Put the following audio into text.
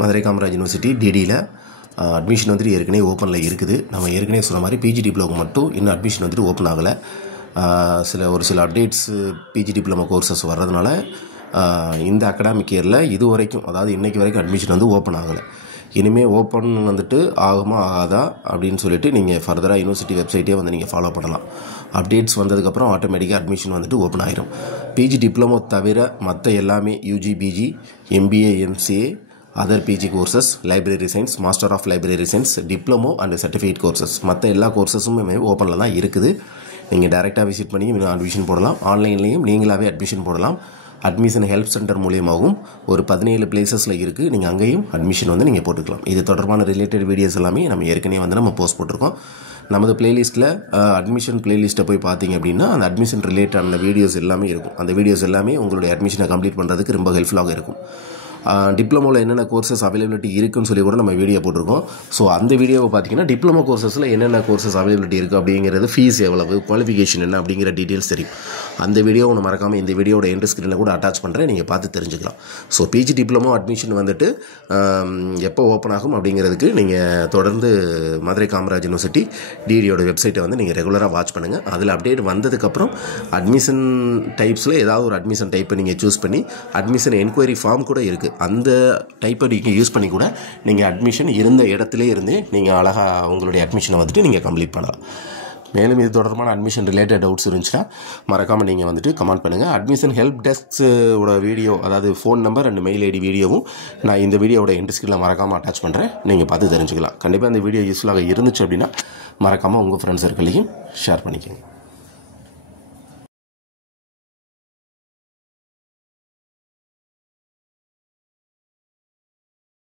Madurai Kamaraj university டிடியில் admission வந்துட்டு ஏற்கனவே ஓப்பனில் இருக்குது. நம்ம ஏற்கனவே சொன்ன மாதிரி பிஜி டிப்ளமோ மட்டும் இன்னும் அட்மிஷன் வந்துட்டு ஓப்பன் ஆகலை. ஒரு சில அப்டேட்ஸு பிஜி டிப்ளமோ கோர்சஸ் வர்றதுனால இந்த அகடாமிக் இயரில் இது வரைக்கும், அதாவது இன்றைக்கு வரைக்கும் அட்மிஷன் வந்து ஓப்பன் ஆகலை. இனிமேல் ஓப்பன் வந்துட்டு ஆகுமா ஆகாதா அப்படின்னு சொல்லிட்டு நீங்கள் ஃபர்தராக யூனிவர்சிட்டி வெப்சைட்டே வந்து நீங்கள் ஃபாலோ பண்ணலாம். அப்டேட்ஸ் வந்ததுக்கப்புறம் ஆட்டோமேட்டிக்காக அட்மிஷன் வந்துட்டு ஓப்பன் ஆகிரும். பிஜி டிப்ளமோ தவிர மற்ற எல்லாமே UG, PG, MBA, MCA, other PG courses, library science, master of library science, diploma and certificate courses, மற்ற எல்லா கோர்சஸுமே ஓப்பனில் தான் இருக்குது. நீங்கள் டைரெக்டாக விசிட் பண்ணி அட்மிஷன் போடலாம். ஆன்லைன்லேயும் நீங்களாகவே அட்மிஷன் போடலாம். அட்மிஷன் ஹெல்ப் சென்டர் மூலியமாகவும் ஒரு 17 பிளேசஸில் இருக்குது. நீங்கள் அங்கேயும் அட்மிஷன் வந்து நீங்கள் போட்டுக்கலாம். இது தொடர்பான ரிலேட்டட் வீடியோஸ் எல்லாமே நம்ம ஏற்கனவே வந்து நம்ம போஸ்ட் போட்டிருக்கோம். நமது பிளேலிஸ்ட்டில் அட்மிஷன் பிளேலிஸ்ட்டை போய் பார்த்தீங்க அப்படின்னா அந்த அட்மிஷன் ரிலேட்டடான வீடியோஸ் எல்லாமே இருக்கும். அந்த வீடியோஸ் எல்லாமே உங்களுடைய அட்மிஷனை கம்ப்ளீட் பண்ணுறதுக்கு ரொம்ப ஹெல்ப்ஃபுல்லாக இருக்கும். டிப்ளமோவில் என்னென்ன கோர்சஸ் அவைலபிலிட்டி இருக்குன்னு சொல்லி கூட நம்ம வீடியோ போட்டிருக்கோம். ஸோ அந்த வீடியோவை பார்த்தீங்கன்னா டிப்ளமோ கோர்சஸில் என்னென்ன கோர்சஸ் அவைலபிலிட்டி இருக்குது அப்படிங்கிறது, ஃபீஸ் எவ்வளவு, குவாலிஃபிகேஷன் என்ன அப்படிங்கிற டீட்டெயில்ஸ் தெரியும். அந்த வீடியோ ஒன்று மறக்காமல் இந்த வீடியோட எண்ட் ஸ்க்ரீனில் கூட அட்டாச் பண்ணுறேன், நீங்கள் பார்த்து தெரிஞ்சுக்கலாம். ஸோ பிஜி டிப்ளமோ அட்மிஷன் வந்துட்டு எப்போ ஓப்பன் ஆகும் அப்படிங்கிறதுக்கு நீங்கள் தொடர்ந்து மதுரை காமராஜ் யூனிவர்சிட்டி டிடியோட வெப்சைட்டை வந்து நீங்கள் ரெகுலராக வாட்ச் பண்ணுங்கள். அதில் அப்டேட் வந்ததுக்கப்புறம் அட்மிஷன் டைப்ஸில் ஏதாவது ஒரு அட்மிஷன் டைப்பை நீங்கள் சூஸ் பண்ணி, அட்மிஷன் என்கொயரி ஃபார்ம் கூட இருக்குது, அந்த டைப்பை நீங்கள் யூஸ் பண்ணி கூட நீங்கள் அட்மிஷன் இருந்த இடத்துலே இருந்து நீங்கள் அழகாக உங்களுடைய அட்மிஷனை வந்துட்டு நீங்கள் கம்ப்ளீட் பண்ணலாம். மேலும் இது தொடர்பான அட்மிஷன் ரிலேட்டட் டவுட்ஸ் இருந்துச்சுன்னா மறக்காமல் நீங்கள் வந்துட்டு கமெண்ட் பண்ணுங்கள். அட்மிஷன் ஹெல்ப் டெஸ்க்ஸோட வீடியோ, அதாவது phone number and mail ID வீடியோவும் நான் இந்த வீடியோவோட எண்ட் ஸ்க்ரீனில் மறக்காமல் அட்டாச் பண்ணுறேன், நீங்கள் பார்த்து தெரிஞ்சுக்கலாம். கண்டிப்பாக இந்த வீடியோ யூஸ்ஃபுல்லாக இருந்துச்சு அப்படின்னா மறக்காமல் உங்கள் ஃப்ரெண்ட்ஸ் சர்க்கிளையும் ஷேர் பண்ணிக்கோங்க.